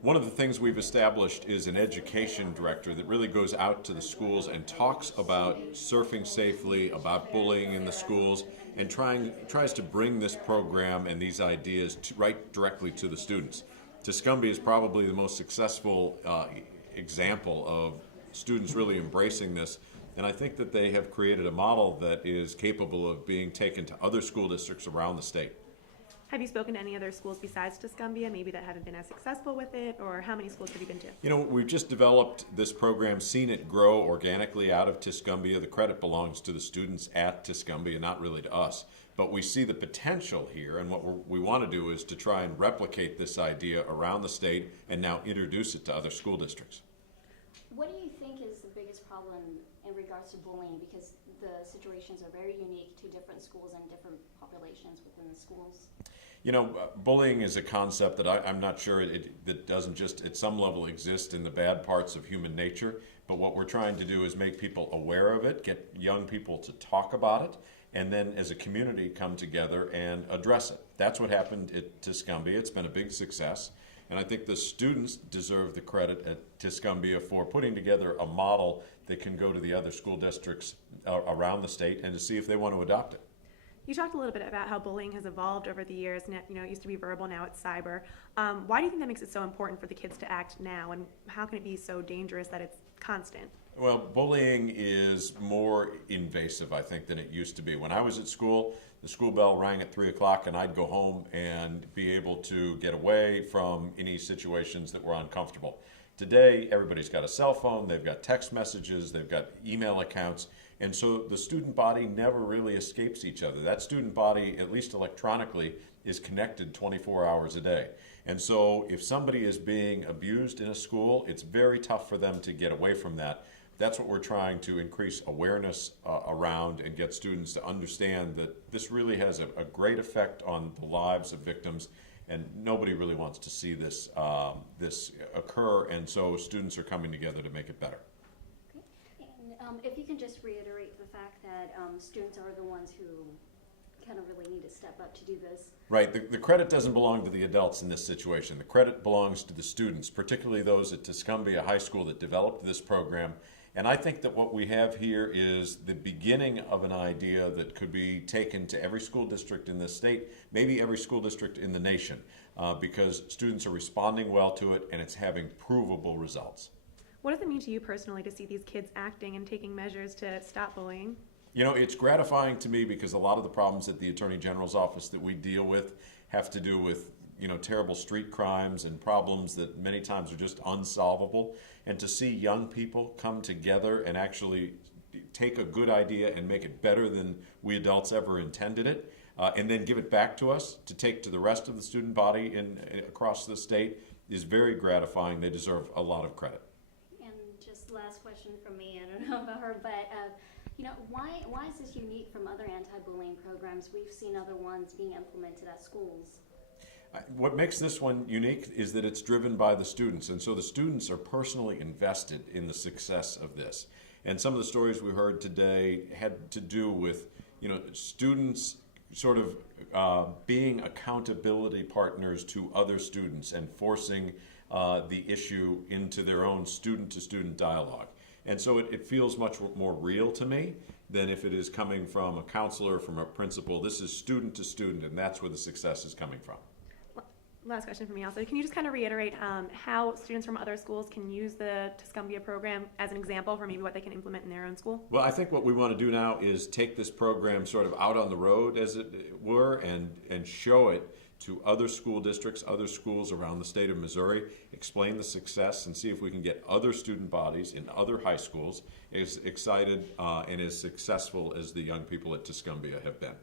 One of the things we've established is an education director that really goes out to the schools and talks about surfing safely, about bullying in the schools, and tries to bring this program and these ideas right directly to the students. Tuscumbia is probably the most successful example of students really embracing this, and I think that they have created a model that is capable of being taken to other school districts around the state. Have you spoken to any other schools besides Tuscumbia, maybe that haven't been as successful with it, or how many schools have you been to? You know, we've just developed this program, seen it grow organically out of Tuscumbia. The credit belongs to the students at Tuscumbia, not really to us. But we see the potential here, and what we want to do is to try and replicate this idea around the state and now introduce it to other school districts. What do you think is the biggest problem in regards to bullying? Because the situations are very unique to different schools and different populations within the schools. You know, bullying is a concept that I'm not sure that doesn't just at some level exist in the bad parts of human nature, but what we're trying to do is make people aware of it, get young people to talk about it, and then as a community come together and address it. That's what happened at Tuscumbia. It's been a big success, and I think the students deserve the credit at Tuscumbia for putting together a model that can go to the other school districts around the state and to see if they want to adopt it. You talked a little bit about how bullying has evolved over the years, and it used to be verbal, now it's cyber. Why do you think that makes it so important for the kids to act now, and how can it be so dangerous that it's constant? Well, bullying is more invasive, I think, than it used to be. When I was at school, the school bell rang at 3 o'clock and I'd go home and be able to get away from any situations that were uncomfortable. Today, everybody's got a cell phone, they've got text messages, they've got email accounts, and so the student body never really escapes each other. That student body, at least electronically, is connected 24 hours a day. And so if somebody is being abused in a school, it's very tough for them to get away from that. That's what we're trying to increase awareness around and get students to understand that this really has a great effect on the lives of victims, and nobody really wants to see this occur, and so students are coming together to make it better. Okay. And if you can just reiterate the fact that students are the ones who kind of really need to step up to do this. Right. The credit doesn't belong to the adults in this situation. The credit belongs to the students, particularly those at Tuscumbia High School that developed this program. And I think that what we have here is the beginning of an idea that could be taken to every school district in this state, maybe every school district in the nation, because students are responding well to it and it's having provable results. What does it mean to you personally to see these kids acting and taking measures to stop bullying? You know, it's gratifying to me because a lot of the problems at the Attorney General's office that we deal with have to do with terrible street crimes and problems that many times are just unsolvable. And to see young people come together and actually take a good idea and make it better than we adults ever intended it, and then give it back to us to take to the rest of the student body across the state is very gratifying. They deserve a lot of credit. And just last question from me, I don't know about her, but why is this unique from other anti-bullying programs? We've seen other ones being implemented at schools. What makes this one unique is that it's driven by the students, and so the students are personally invested in the success of this. And some of the stories we heard today had to do with, students sort of being accountability partners to other students and forcing the issue into their own student-to-student dialogue. And so it feels much more real to me than if it is coming from a counselor, from a principal. This is student to student, and that's where the success is coming from. Last question for me also. Can you just kind of reiterate how students from other schools can use the Tuscumbia program as an example for maybe what they can implement in their own school? Well, I think what we want to do now is take this program sort of out on the road, as it were, and show it to other school districts, other schools around the state of Missouri, explain the success, and see if we can get other student bodies in other high schools as excited and as successful as the young people at Tuscumbia have been.